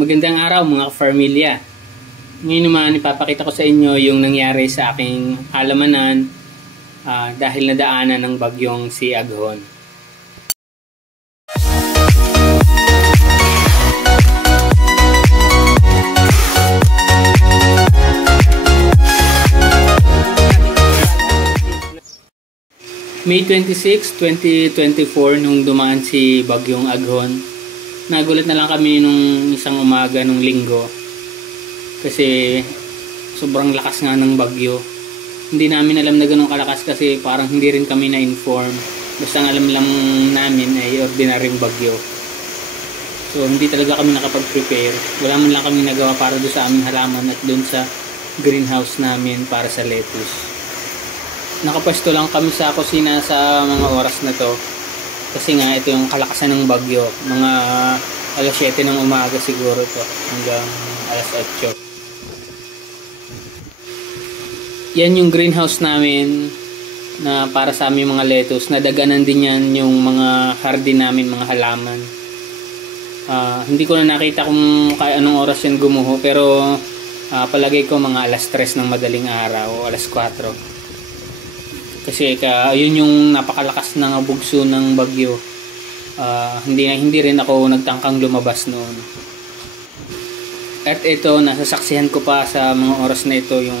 Magandang araw mga kapamilya. Ngayon naman ipapakita ko sa inyo yung nangyari sa aking halamanan dahil nadaanan ng bagyong si Aghon. May 26, 2024 nung dumaan si bagyong Aghon. Nagulat na lang kami nung isang umaga nung linggo kasi sobrang lakas nga ng bagyo. Hindi namin alam na ganun kalakas kasi parang hindi rin kami na-inform. Basta ang alam lang namin ay ordinaryong bagyo. So hindi talaga kami nakapag-prepare. Wala man lang kami nagawa para doon sa aming halaman at doon sa greenhouse namin para sa lettuce. Nakapwesto lang kami sa kusina sa mga oras na to kasi nga ito yung kalakasan ng bagyo. Mga alas 7 ng umaga siguro to hanggang alas 8. Yan yung greenhouse namin na para sa aming mga lettuce. Nadaganan din yan yung mga hardin namin, mga halaman. Hindi ko na nakita kung anong oras yan gumuho pero palagay ko mga alas 3 ng madaling araw o alas 4. Kasi yun yung napakalakas na bugso ng bagyo. Hindi rin ako nagtangkang lumabas noon. At ito, nasasaksihan ko pa sa mga oras na ito yung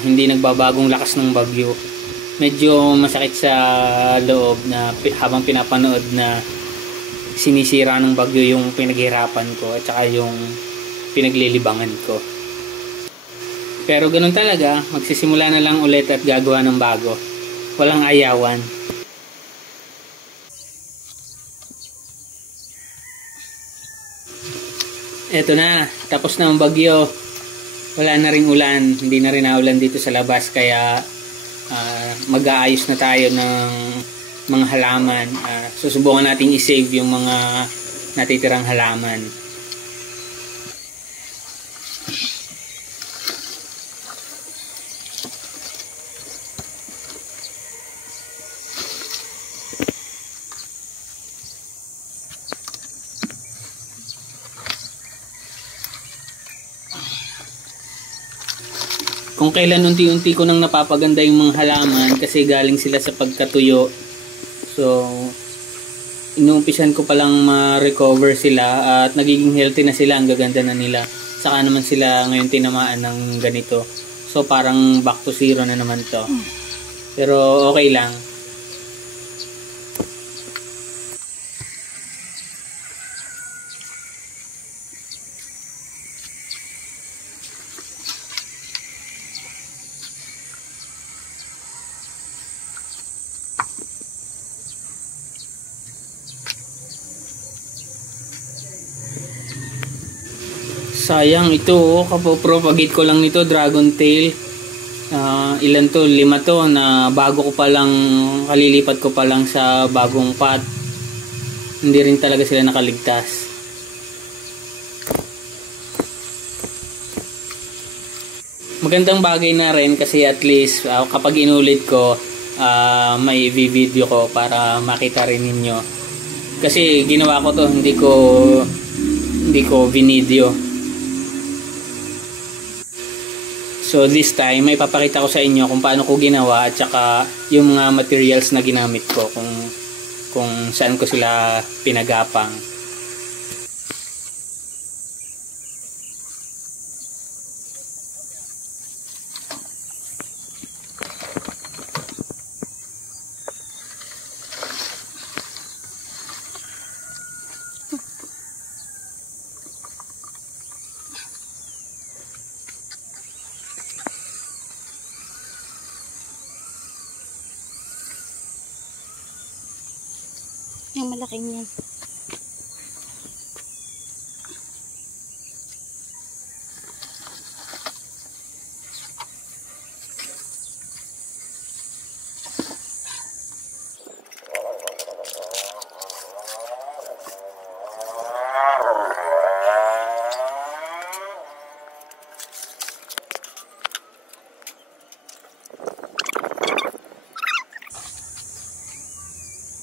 hindi nagbabagong lakas ng bagyo. Medyo masakit sa loob na habang pinapanood na sinisira ng bagyo yung pinaghirapan ko at saka yung pinaglilibangan ko. Pero ganun talaga, magsisimula na lang ulit at gagawa ng bago. Walang ayawan. Eto na, tapos na ang bagyo. Wala na ring ulan, hindi na rin naulan dito sa labas kaya mag-aayos na tayo ng mga halaman. Susubukan nating i-save yung mga natitirang halaman. Kung kailan unti-unti ko nang napapaganda yung mga halaman kasi galing sila sa pagkatuyo. So, inuumpisan ko palang ma-recover sila at nagiging healthy na sila, ang gaganda na nila. Saka naman sila ngayon tinamaan ng ganito. So, parang back to zero na naman to. Pero okay lang. Sayang ito, kapopropagate ko lang nito, dragon tail. Ilan to? 5 to na bago ko pa lang, kalilipat ko pa lang sa bagong pot. Hindi rin talaga sila nakaligtas. Magandang bagay na rin kasi at least kapag inulit ko, may video ko para makita rin ninyo. Kasi ginawa ko to, hindi ko video. So this time, may papakita ko sa inyo kung paano ko ginawa at saka yung mga materials na ginamit ko, kung saan ko sila pinagapang. Yung malaking yan.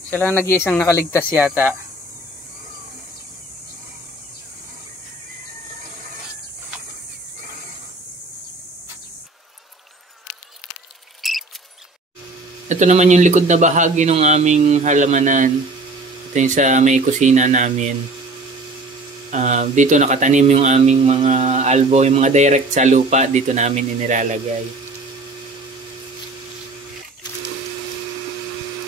Siya lang nag-iisang nakaligtas yata. Ito naman yung likod na bahagi ng aming halamanan. Ito yung sa may kusina namin. Dito nakatanim yung aming mga albo, yung mga direct sa lupa, dito namin inilalagay.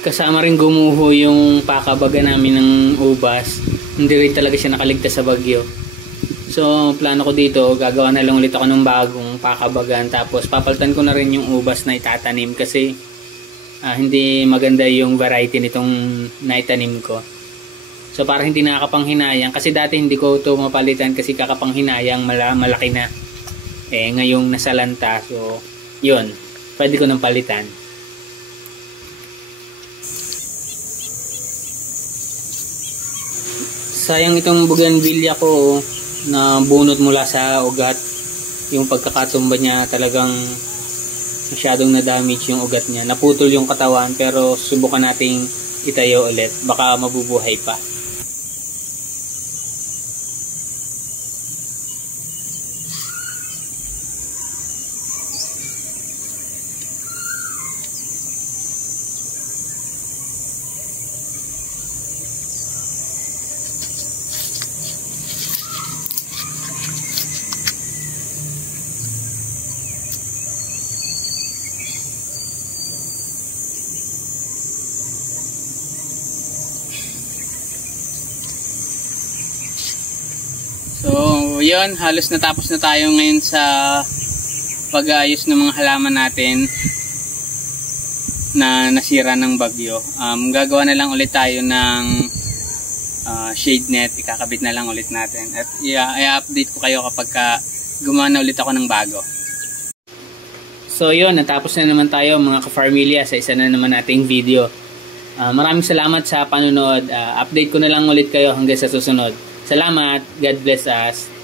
Kasama rin gumuho yung pakabaga namin ng ubas. Hindi rin talaga siya nakaligtas sa bagyo. So, plano ko dito, gagawa na lang ulit ako ng bagong pakabagan. Tapos, papalitan ko na rin yung ubas na itatanim kasi hindi maganda yung variety nitong naitanim ko. So, para hindi nakakapanghinayang. Kasi dati hindi ko ito mapalitan kasi kakapanghinayang malaki na. Ngayong nasalanta. So, yun. Pwede ko nang palitan. Sayang itong bougainvillea ko na bunot mula sa ugat. Yung pagkakatumba niya talagang masyadong na-damage yung ugat niya. Naputol yung katawan pero subukan nating itayo ulit. Baka mabubuhay pa. So, yun, halos natapos na tayo ngayon sa pag-aayos ng mga halaman natin na nasira ng bagyo. Gagawa na lang ulit tayo ng shade net, ikakabit na lang ulit natin. At i-update ko kayo kapag gumawa na ulit ako ng bago. So, yun, natapos na naman tayo mga ka-Farmilla sa isa na naman nating video. Maraming salamat sa panonood. Update ko na lang ulit kayo hanggang sa susunod. Salamat. God bless us.